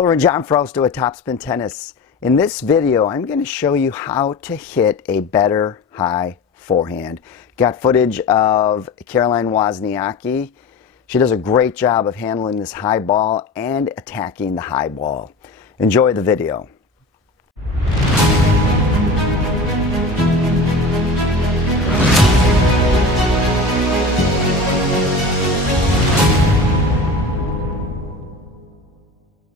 Hello, and John Frausto at Topspin Tennis. In this video, I'm going to show you how to hit a better high forehand. Got footage of Caroline Wozniacki. She does a great job of handling this high ball and attacking the high ball. Enjoy the video.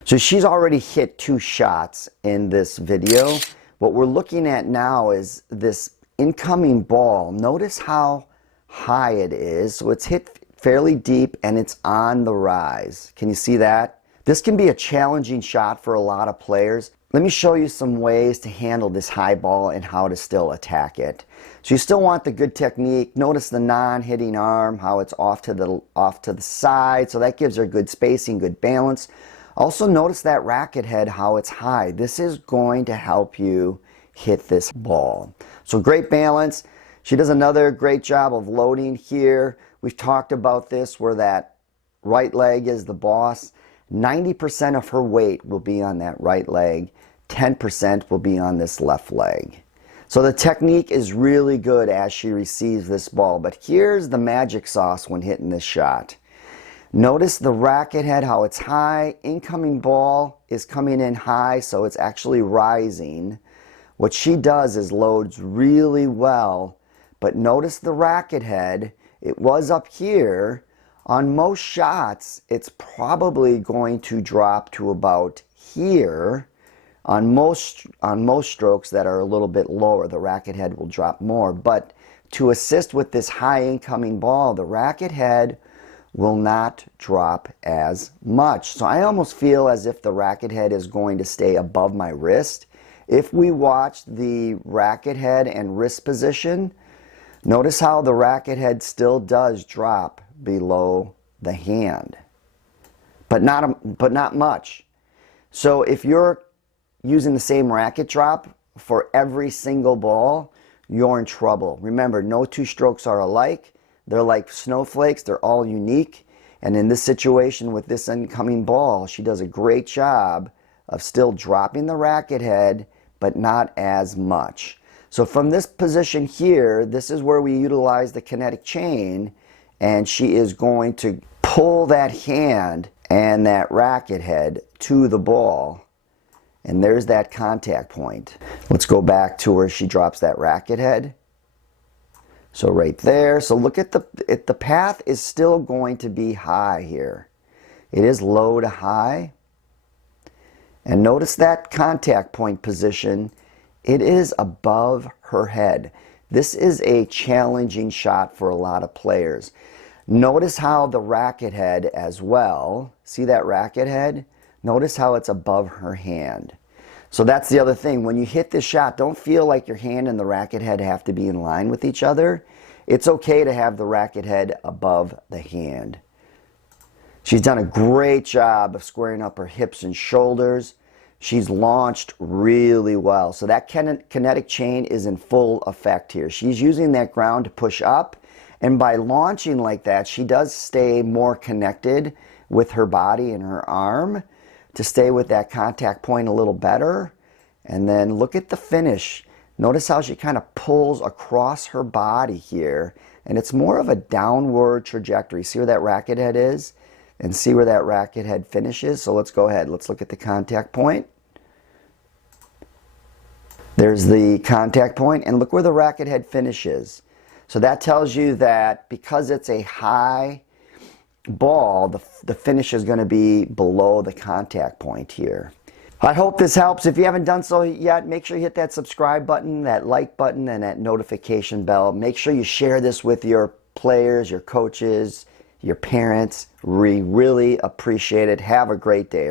So she's already hit 2 shots in this video. What we're looking at now is this incoming ball. Notice how high it is. So it's hit fairly deep and it's on the rise. Can you see that? This can be a challenging shot for a lot of players. Let me show you some ways to handle this high ball and how to still attack it. So you still want the good technique. Notice the non-hitting arm, how it's off to the side. So that gives her good spacing, good balance. Also notice that racket head, how it's high. This is going to help you hit this ball. So great balance. She does another great job of loading here. We've talked about this where that right leg is the boss. 90% of her weight will be on that right leg. 10% will be on this left leg. So the technique is really good as she receives this ball. But here's the magic sauce when hitting this shot. Notice the racket head, how it's high. Incoming ball is coming in high, so it's actually rising. What she does is loads really well, but notice the racket head. It was up here. On most shots, it's probably going to drop to about here. On most strokes that are a little bit lower, the racket head will drop more. But to assist with this high incoming ball, the racket head will not drop as much. So I almost feel as if the racket head is going to stay above my wrist. If we watch the racket head and wrist position, notice how the racket head still does drop below the hand, but not much. So if you're using the same racket drop for every single ball, you're in trouble. Remember, no 2 strokes are alike. They're like snowflakes. They're all unique. And in this situation with this incoming ball, she does a great job of still dropping the racket head, but not as much. So from this position here, this is where we utilize the kinetic chain, and she is going to pull that hand and that racket head to the ball. And there's that contact point. Let's go back to where she drops that racket head. So right there, so look at the path is still going to be high here. It is low to high. And notice that contact point position, it is above her head. This is a challenging shot for a lot of players. Notice how the racket head as well, see that racket head? Notice how it's above her hand. So that's the other thing. When you hit this shot, don't feel like your hand and the racket head have to be in line with each other. It's okay to have the racket head above the hand. She's done a great job of squaring up her hips and shoulders. She's launched really well. So that kinetic chain is in full effect here. She's using that ground to push up. And by launching like that, she does stay more connected with her body and her arm to stay with that contact point a little better. And then look at the finish. Notice how she kind of pulls across her body here, and it's more of a downward trajectory. See where that racket head is? And see where that racket head finishes? So let's go ahead. Let's look at the contact point. There's the contact point, and look where the racket head finishes. So that tells you that because it's a high ball, the finish is going to be below the contact point here. I hope this helps. If you haven't done so yet, make sure you hit that subscribe button, that like button, and that notification bell. Make sure you share this with your players, your coaches, your parents. We really appreciate it. Have a great day.